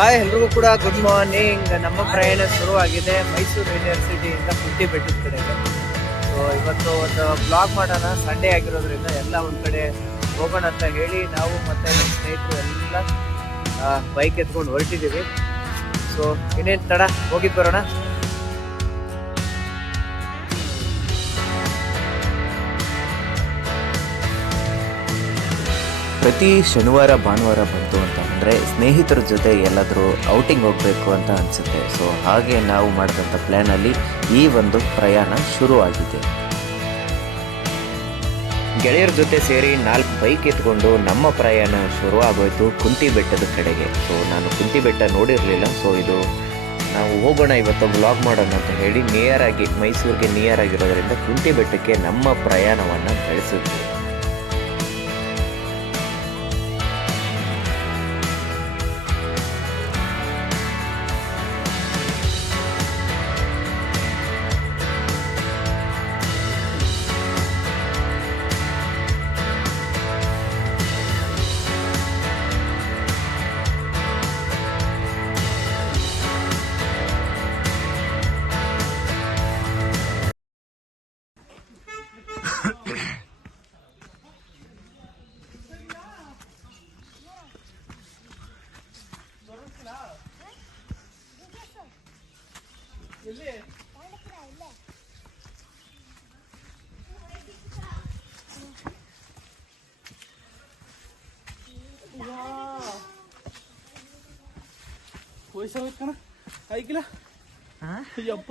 Hi ಎಲ್ರಿಗೂ ಕೂಡ good morning. ನಮ್ಮ ಪ್ರಯಾಣ ಶುರುವಾಗಿದೆ ಮೈಸೂರು ಯೂನಿವರ್ಸಿಟಿಯಿಂದ ಕುಂಟಿ ಬೆಟ್ಟದ ಕಡೆಗೆ. ಸೊ ಇವತ್ತು ಒಂದು ಬ್ಲಾಗ್ ಮಾಡೋಣ, ಸಂಡೇ ಆಗಿರೋದ್ರಿಂದ ಎಲ್ಲ ಒಂದು ಕಡೆ ಹೋಗೋಣ ಅಂತ ಹೇಳಿ ನಾವು ಮತ್ತೆ ನಮ್ಮ ಸ್ನೇಹಿತರು ಎಲ್ಲ ಬೈಕ್ ಎತ್ಕೊಂಡು ಹೊರಟಿದ್ದೀವಿ. ಸೊ ಇನ್ನೇನು ತಡ, ಹೋಗಿ ಬರೋಣ. ಪ್ರತಿ ಶನಿವಾರ ಭಾನುವಾರ ಬಂತು ಅಂತ ಅಂದರೆ ಸ್ನೇಹಿತರ ಜೊತೆ ಎಲ್ಲಾದರೂ ಔಟಿಂಗ್ ಹೋಗಬೇಕು ಅಂತ ಅನಿಸುತ್ತೆ. ಸೊ ಹಾಗೆ ನಾವು ಮಾಡಿದಂಥ ಪ್ಲ್ಯಾನಲ್ಲಿ ಈ ಒಂದು ಪ್ರಯಾಣ ಶುರುವಾಗಿದೆ. ಗೆಳೆಯರ ಜೊತೆ ಸೇರಿ 4 ಬೈಕ್ ಎತ್ಕೊಂಡು ನಮ್ಮ ಪ್ರಯಾಣ ಶುರು ಆಗೋಯ್ತು ಕುಂತಿ ಬೆಟ್ಟದ ಕಡೆಗೆ. ಸೊ ನಾನು ಕುಂತಿ ಬೆಟ್ಟ ನೋಡಿರಲಿಲ್ಲ. ಸೊ ಇದು ನಾವು ಹೋಗೋಣ ಇವತ್ತು ವ್ಲಾಗ್ ಮಾಡೋಣ ಅಂತ ಹೇಳಿ ನಿಯರಾಗಿ ಮೈಸೂರಿಗೆ ನಿಯರ್ ಆಗಿರೋದ್ರಿಂದ ಕುಂತಿ ಬೆಟ್ಟಕ್ಕೆ ನಮ್ಮ ಪ್ರಯಾಣವನ್ನು ಬೆಳೆಸಿದ್ವಿ. ವಯಸ್ಸಾಗೈತಣ ಆಯ್ಕಿಲ್ಲ. ಅಯ್ಯಪ್ಪ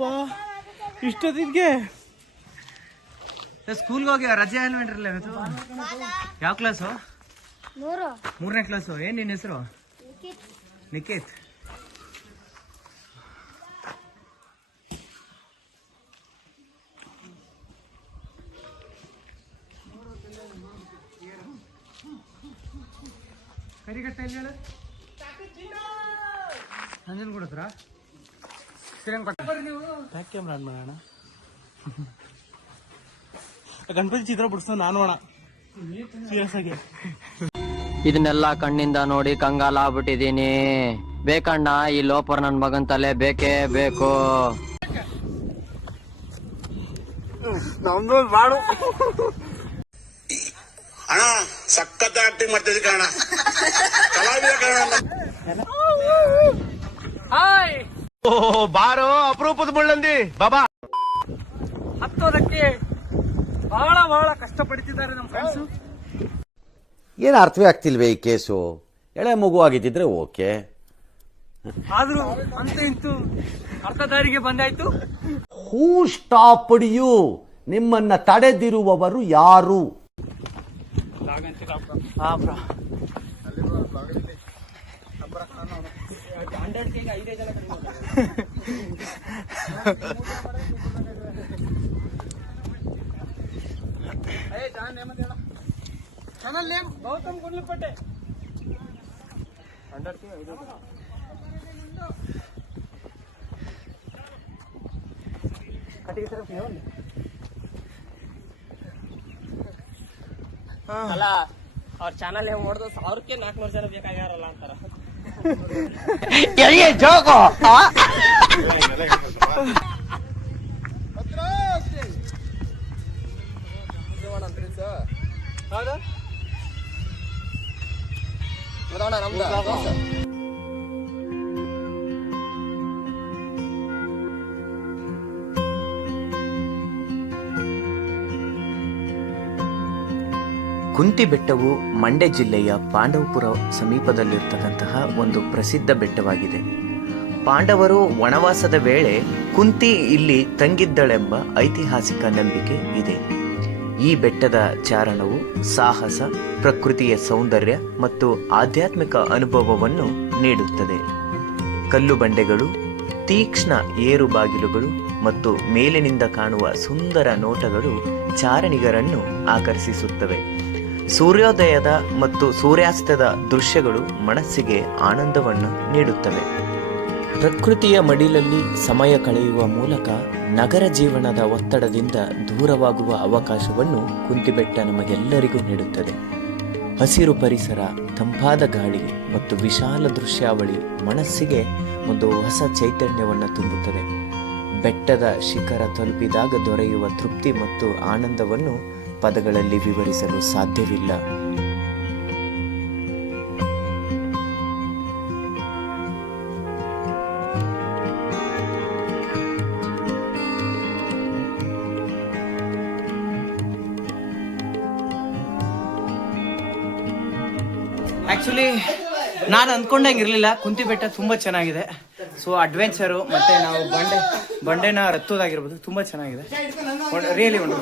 ಇಷ್ಟೊತ್ತಿಗೆ ಸ್ಕೂಲ್ಗೆ ಹೋಗಿ ರಜೆ ಏನ್ಮೇನ್ರಲ್ಲ. ಯಾವ ಕ್ಲಾಸು? 3ನೇ ಕ್ಲಾಸು. ಏನ್ ನಿನ್ನ ಹೆಸರು? ನಿಖಿತ್. ಕರಿಗಟ್ಟ ಎಲ್ಲಿ ಹೇಳು? ನಂಜನ್ ಕೊಡತ್ರ ಬ್ಯಾಕ್ ಕ್ಯಾಮ್ರಾ ಆನ್ ಮಾಡೋಣ. ಗಣಪತಿ ಚಿತ್ರ ಬಿಡಿಸ್ತಾ ನಾನು ಅಣ್ಣ ಸೀರಿಯಸ್ ಆಗಿ ಇದನ್ನೆಲ್ಲ ಕಣ್ಣಿಂದ ನೋಡಿ ಕಂಗಾಲ ಆಗ್ಬಿಟ್ಟಿದೀನಿ. ಬೇಕಣ್ಣ, ಈ ಲೋಪರ್ ನನ್ ಮಗನ್ ತಲೆ ಬೇಕೇ ಬೇಕು. ನಮ್ದು ಬಾಳು ಅಣ್ಣ ಸಖತ್ ಆಕ್ಟಿಂಗ್ ಮಾಡ್ತಿದ್ದೆ ಕಾರಣ ಕಲಾವಿದ ಕಾರಣ. ಬಾರೋ ಅಪರೂಪದ ಮುಳ್ಳಂದಿ ಬಾಬಾ. ಹತ್ತೋದಕ್ಕೆ ಬಹಳ ಬಹಳ ಕಷ್ಟಪಡ್ತಿದ್ದಾರೆ ನಮ್ಮ ಫ್ರೆಂಡ್ಸು. ಏನು ಅರ್ಥವೇ ಆಗ್ತಿಲ್ವೇ ಈ ಕೇಸು? ಎಳೆ ಮಗು ಆಗಿದ್ದಿದ್ರೆ ಓಕೆ, ಆದ್ರೂ ಅಂತ ಇಂತೂ ಅರ್ಧ ದಾರಿಗೆ ಬಂದಾಯ್ತು. ಹೂ ಸ್ಟಾಪ್ಡ್ ಯು? ನಿಮ್ಮನ್ನ ತಡೆದಿರುವವರು ಯಾರು? Channel name Gautam Gundlupet. ಅಲ್ಲ, ಅವ್ರ ಚಾನಲ್ ಹೆಂಗ್ ನೋಡಿದ್ರು 1000ಕ್ಕೆ 400 ಜನ ಬೇಕಾಗ್ಯಾರಲ್ಲ ಅಂತಾರ. ಕುಂತಿ ಬೆಟ್ಟವು ಮಂಡ್ಯ ಜಿಲ್ಲೆಯ ಪಾಂಡವಪುರ ಸಮೀಪದಲ್ಲಿರ್ತಕ್ಕಂತಹ ಒಂದು ಪ್ರಸಿದ್ಧ ಬೆಟ್ಟವಾಗಿದೆ. ಪಾಂಡವರು ವನವಾಸದ ವೇಳೆ ಕುಂತಿ ಇಲ್ಲಿ ತಂಗಿದ್ದಳೆಂಬ ಐತಿಹಾಸಿಕ ನಂಬಿಕೆ ಇದೆ. ಈ ಬೆಟ್ಟದ ಚಾರಣವು ಸಾಹಸ, ಪ್ರಕೃತಿಯ ಸೌಂದರ್ಯ ಮತ್ತು ಆಧ್ಯಾತ್ಮಿಕ ಅನುಭವವನ್ನು ನೀಡುತ್ತದೆ. ಕಲ್ಲು ಬಂಡೆಗಳು, ತೀಕ್ಷ್ಣ ಏರು ಬಾಗಿಲುಗಳು ಮತ್ತು ಮೇಲಿನಿಂದ ಕಾಣುವ ಸುಂದರ ನೋಟಗಳು ಚಾರಣಿಗರನ್ನು ಆಕರ್ಷಿಸುತ್ತವೆ. ಸೂರ್ಯೋದಯದ ಮತ್ತು ಸೂರ್ಯಾಸ್ತದ ದೃಶ್ಯಗಳು ಮನಸ್ಸಿಗೆ ಆನಂದವನ್ನು ನೀಡುತ್ತವೆ. ಪ್ರಕೃತಿಯ ಮಡಿಲಲ್ಲಿ ಸಮಯ ಕಳೆಯುವ ಮೂಲಕ ನಗರ ಜೀವನದ ಒತ್ತಡದಿಂದ ದೂರವಾಗುವ ಅವಕಾಶವನ್ನು ಕುಂತಿಬೆಟ್ಟ ನಮಗೆಲ್ಲರಿಗೂ ನೀಡುತ್ತದೆ. ಹಸಿರು ಪರಿಸರ, ತಂಪಾದ ಗಾಳಿ ಮತ್ತು ವಿಶಾಲ ದೃಶ್ಯಾವಳಿ ಮನಸ್ಸಿಗೆ ಒಂದು ಹೊಸ ಚೈತನ್ಯವನ್ನು ತುಂಬುತ್ತದೆ. ಬೆಟ್ಟದ ಶಿಖರ ತಲುಪಿದಾಗ ದೊರೆಯುವ ತೃಪ್ತಿ ಮತ್ತು ಆನಂದವನ್ನು ಪದಗಳಲ್ಲಿ ವಿವರಿಸಲು ಸಾಧ್ಯವಿಲ್ಲ. ಆ್ಯಕ್ಚುಲಿ ನಾನು ಅಂದ್ಕೊಂಡಂಗೆ ಇರಲಿಲ್ಲ, ಕುಂತಿ ಬೆಟ್ಟ ತುಂಬ ಚೆನ್ನಾಗಿದೆ. ಸೊ ಅಡ್ವೆಂಚರು ಮತ್ತು ನಾವು ಬಂಡೆನ ಹತ್ತೋದಾಗಿರ್ಬೋದು, ತುಂಬ ಚೆನ್ನಾಗಿದೆ. ರಿಯಲಿ ಒಂದು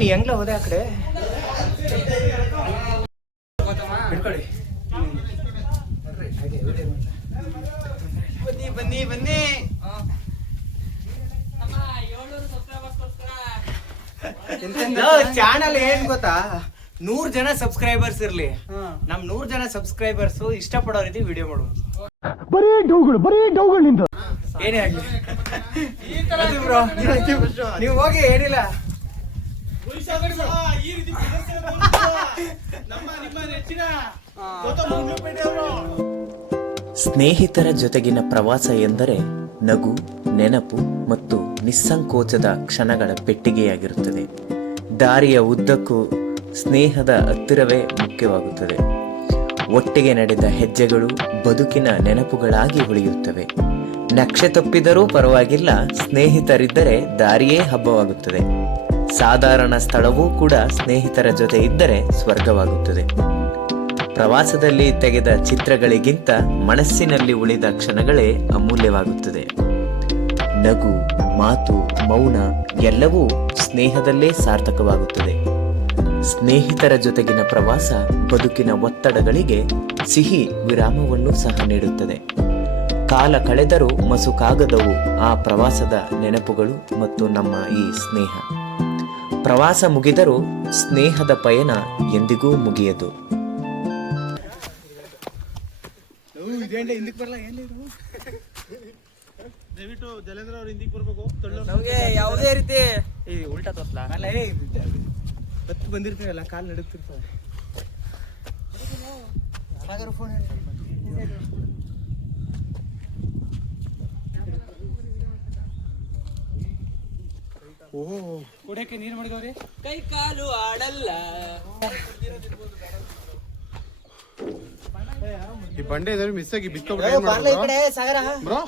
ನೀ ಹೆಂಗ್ಲ ಹೋದೆ ಆ ಕಡೆ ಹಿಡ್ಕೊಳ್ಳಿ. ಬನ್ನಿ ಬನ್ನಿ ಚಾನಲ್ ಏನ್ ಗೊತ್ತಾ, 100 ಜನ ಸಬ್ಸ್ಕ್ರೈಬರ್ಸ್ ಇರ್ಲಿ, ನಮ್ 100 ಜನ ಸಬ್ಸ್ಕ್ರೈಬರ್ಸ್ ಇಷ್ಟಪಡೋ ರೀತಿ ವಿಡಿಯೋ ಮಾಡ್ಬೋದು. ಬರೀ ಡೌಗಳು ಏನೇ ಆಗ್ಲಿ ಬ್ರೋ, ನೀವು ಹೋಗಿ ಏನಿಲ್ಲ. ಸ್ನೇಹಿತರ ಜೊತೆಗಿನ ಪ್ರವಾಸ ಎಂದರೆ ನಗು, ನೆನಪು ಮತ್ತು ನಿಸ್ಸಂಕೋಚದ ಕ್ಷಣಗಳ ಪೆಟ್ಟಿಗೆಯಾಗಿರುತ್ತದೆ. ದಾರಿಯ ಉದ್ದಕ್ಕೂ ಸ್ನೇಹದ ಹತ್ತಿರವೇ ಮುಖ್ಯವಾಗುತ್ತದೆ. ಒಟ್ಟಿಗೆ ನಡೆದ ಹೆಜ್ಜೆಗಳು ಬದುಕಿನ ನೆನಪುಗಳಾಗಿ ಉಳಿಯುತ್ತವೆ. ನಕ್ಷೆ ತಪ್ಪಿದರೂ ಪರವಾಗಿಲ್ಲ, ಸ್ನೇಹಿತರಿದ್ದರೆ ದಾರಿಯೇ ಹಬ್ಬವಾಗುತ್ತದೆ. ಸಾಧಾರಣ ಸ್ಥಳವೂ ಕೂಡ ಸ್ನೇಹಿತರ ಜೊತೆ ಇದ್ದರೆ ಸ್ವರ್ಗವಾಗುತ್ತದೆ. ಪ್ರವಾಸದಲ್ಲಿ ತೆಗೆದ ಚಿತ್ರಗಳಿಗಿಂತ ಮನಸ್ಸಿನಲ್ಲಿ ಉಳಿದ ಕ್ಷಣಗಳೇ ಅಮೂಲ್ಯವಾಗುತ್ತದೆ. ನಗು, ಮಾತು, ಮೌನ ಎಲ್ಲವೂ ಸ್ನೇಹದಲ್ಲೇ ಸಾರ್ಥಕವಾಗುತ್ತದೆ. ಸ್ನೇಹಿತರ ಜೊತೆಗಿನ ಪ್ರವಾಸ ಬದುಕಿನ ಒತ್ತಡಗಳಿಗೆ ಸಿಹಿ ವಿರಾಮವನ್ನು ಸಹ ನೀಡುತ್ತದೆ. ಕಾಲ ಕಳೆದರೂ ಮಸುಕಾಗದವು ಆ ಪ್ರವಾಸದ ನೆನಪುಗಳು ಮತ್ತು ನಮ್ಮ ಈ ಸ್ನೇಹ. ಪ್ರವಾಸ ಮುಗಿದರೂ ಸ್ನೇಹದ ಪಯಣ ಎಂದಿಗೂ ಮುಗಿಯದು. ದಯವಿಟ್ಟು ಜಲೇಂದ್ರ ಅವ್ರು ಹಿಂದಿಗೆ ಬರ್ಬೇಕು. ನಮಗೆ ಯಾವುದೇ ರೀತಿ ಉಲ್ಟಾ ತೋರ್ಸ್ಲಾ ಅಲ್ಲ, ಹತ್ತು ಬಂದಿರ್ತೀವಲ್ಲ, ಕಾಲು ನಡುತ್ತಿರ್ತಾವೆ. ಫೋನ್ ಕುಡಿಯಕ್ಕೆ ನೀರು ಮಾಡಿದವ್ರಿ, ಕೈ ಕಾಲು ಆಡಲ್ಲ. ಈ ಬಂಡೆ ಏನಾದ್ರು ಮಿಸ್ ಆಗಿ ಬಿತ್ಕೊಬಿಟ್ರೆ ಸಾಗರ ಬ್ರೋ,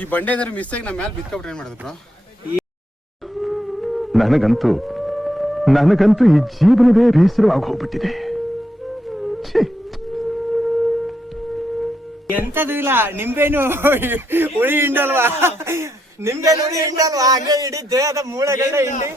ಈ ಬಂಡೆ ಏನಾದ್ರು ಮಿಸ್ ಆಗಿ ನಮ್ಮ ಮೇಲೆ ಬಿತ್ಕೊಬಿಟ್ರೆ ಏನ್ ಮಾಡೋದು ಬ್ರೋ? ನನಗಂತೂ ಈ ಜೀವನವೇ ಬೇಸರವಾಗಿ ಹೋಗ್ಬಿಟ್ಟಿದೆ. ಎಂತದು ಇಲ್ಲ, ನಿಂಬೆನು ಹುಳಿ ಹಿಂಡಲ್ವಾ, ನಿಂಬೆನು ಹುಳಿ ಹಿಂಡಲ್ವಾ, ಹಂಗೆ ಇಡೀ ದೇಹದ ಮೂಳೆಗಳನ್ನ ಹಿಂಡಿ